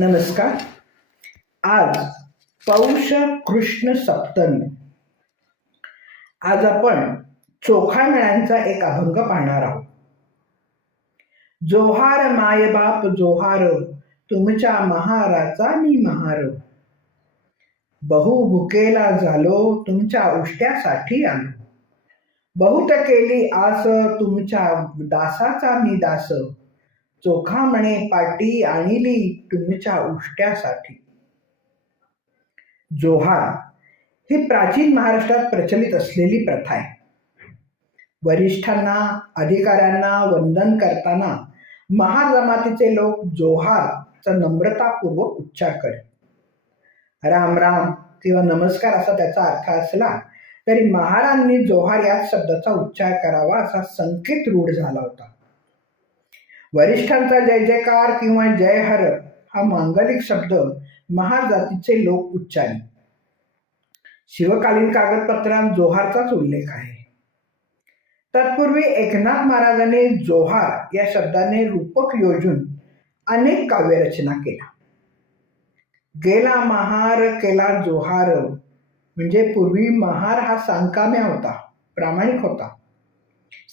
नमस्कार. आज पौष कृष्ण सप्तमी. आज आपण चोखा मेळ्यांचा एक अभंग पाहणार आहोत. जोहार मायबाप जोहार तुमच्या महाराचा मी महार. बहु भुकेला झालो तुमच्या उष्ट्यासाठी आलो बहुत केली आस तुमच्या दासाचा मी दास. चोखा म्हणे पाटी आणली तुमच्या उष्ट्यासाठी. जोहार ही प्राचीन महाराष्ट्रात प्रचलित असलेली प्रथा आहे. वरिष्ठांना अधिकाऱ्यांना वंदन करताना महाजमातीचे लोक जोहारचा नम्रतापूर्वक उच्चार करत राम राम किंवा नमस्कार असा त्याचा अर्थ असला तरी महारांनी जोहार याच शब्दाचा उच्चार करावा असा संकेत रूढ झाला होता. वरिष्ठांचा जय जयकार किंवा जय हर हा मांगलिक शब्द महाजातीचे लोक उच्चारी. शिवकालीन कागदपत्रांत जोहारचाच उल्लेख आहे. तत्पूर्वी एकनाथ महाराजांनी जोहार या शब्दाने रूपक योजून अनेक काव्यरचना केल्या. गेला महार केला जोहार म्हणजे पूर्वी महार हा सांकाम्या होता प्रामाणिक होता.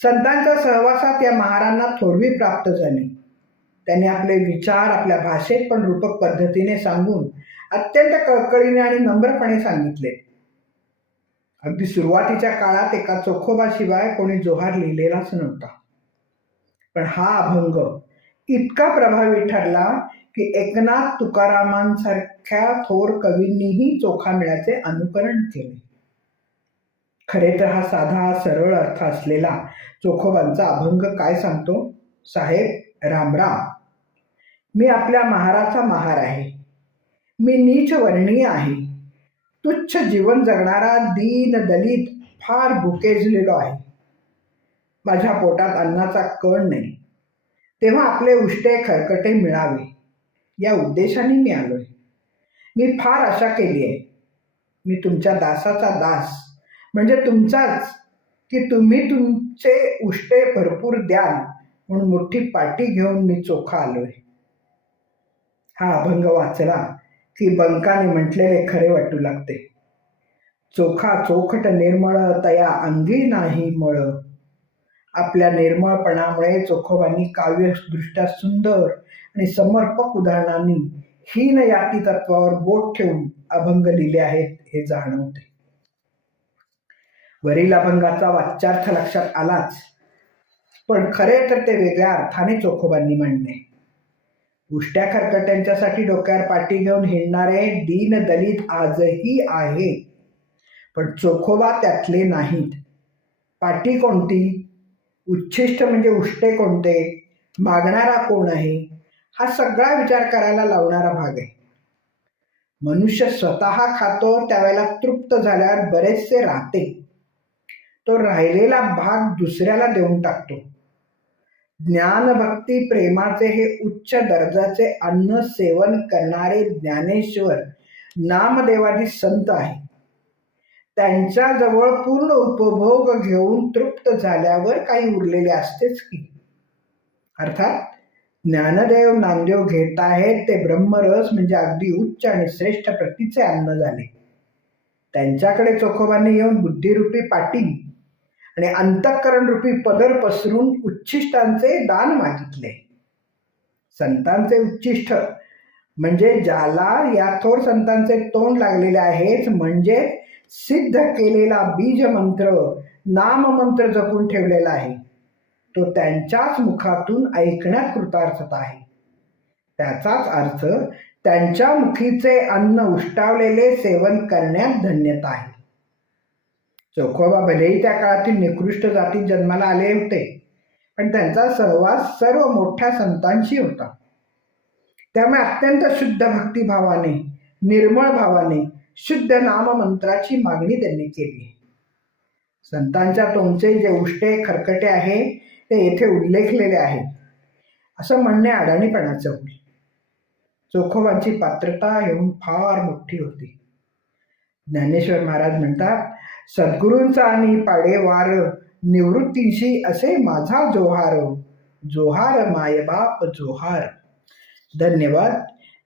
संतांच्या सहवासात या महारांना थोरवी प्राप्त झाली. त्यांनी आपले विचार आपल्या भाषेत पण रूपक पद्धतीने सांगून अत्यंत कळकळीने आणि नम्रपणे सांगितले. अगदी सुरुवातीच्या काळात एका चोखोबाशिवाय कोणी जोहार लिहिलेलाच नव्हता. पण हा अभंग इतका प्रभावी ठरला की एकनाथ तुकारामांसारख्या थोर कवींनीही चोखा मिळाचे अनुकरण केले. खरे तर हा साधा सरळ अर्थ असलेला चोखोबांचा अभंग काय सांगतो? साहेब रामराम मी आपल्या महाराचा महार आहे. मी नीच वर्णीय आहे. तुच्छ जीवन जगणारा दीन दलित फार भुकेजलेलो आहे. माझ्या पोटात अन्नाचा कण नाही. तेव्हा आपले उष्टे खरकटे मिळावे. या उद्देशाने मी आलोय. मी फार आशा केली आहे. मी तुमच्या दासाचा दास. म्हणजे तुमचाच की तुम्ही तुमचे उष्टे भरपूर द्याल म्हणून मोठी पाठी घेऊन मी चोखा आलोय. हा अभंग वाचला की बंकाने म्हटलेले खरे वाटू लागते. चोखा चोखट निर्मळ तया अंगी नाही मळ. आपल्या निर्मळपणामुळे चोखोबांनी काव्यदृष्ट्या सुंदर आणि समर्पक उदाहरणांनी हीन याती तत्वावर बोट ठेवून अभंग लिहिले आहेत हे जाणवते. वरील अभंगाचा वाच्यार्थ लक्षात आलाच. पण खरे तर ते वेगळ्या अर्थाने चोखोबांनी म्हणणे उष्ट्या खरकट्यांच्यासाठी डोक्यावर पाठी घेऊन हिंडणारे दीन दलित आजही आहे. पण चोखोबा त्यातले नाहीत. पाटी कोणती? उच्छिष्ट म्हणजे उष्टे कोणते? मागणारा कोण आहे? हा सगळा विचार करायला लावणारा भाग आहे. मनुष्य स्वतः खातो त्यावेळेला तृप्त झाल्यावर बरेचसे राहते. तो राहिलेला भाग दुसऱ्याला देऊन टाकतो. ज्ञान भक्ती प्रेमाचे हे उच्च दर्जाचे अन्न सेवन करणारे ज्ञानेश्वर नामदेवादी संत आहे त्यांच्याजवळ पूर्ण उपभोग घेऊन तृप्त झाल्यावर काही उरलेले असतेच की. अर्थात ज्ञानदेव नामदेव घेत आहेत ते ब्रह्मरस म्हणजे अगदी उच्च आणि श्रेष्ठ प्रतीचे अन्न झाले. त्यांच्याकडे चोखोबांनी येऊन बुद्धिरूपी पाटी आणि अंतःकरण रूपी पदर पसरून उच्छिष्टांचे दान मागितले. संतांचे उच्छिष्ट म्हणजे ज्याला या थोर संतांचे तोंड लागलेले आहेत म्हणजे सिद्ध केलेला बीज मंत्र नाममंत्र जपून ठेवलेला आहे. तो त्यांच्याच मुखातून ऐकण्यात कृतार्थता आहे. त्याचाच अर्थ त्यांच्या मुखीचे अन्न उष्टावलेले सेवन करण्यात धन्यता आहे. चोखोबा भलेही त्या काळातील निकृष्ट जातीत जन्माला आले होते. पण त्यांचा सहवास सर्व मोठ्या संतांशी होता. त्यामुळे अत्यंत शुद्ध भक्तिभावाने निर्मळ भावाने शुद्ध नाममंत्राची मागणी त्यांनी केली. संतांच्या तोंडचे जे उष्टे खरकटे आहे ते येथे उल्लेखलेले आहे असं म्हणणे अडाणीपणाचं होईल चोखोबांची पात्रता येऊन फार मोठी होती. ज्ञानेश्वर महाराज म्हणतात सद्गुरूंचा आणि पाडेवार निवृत्तीशी असे माझा जोहार. जोहार मायबाप जोहार. धन्यवाद.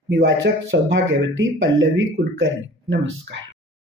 मी वाचक सौभाग्यवती पल्लवी कुलकर्णी. नमस्कार.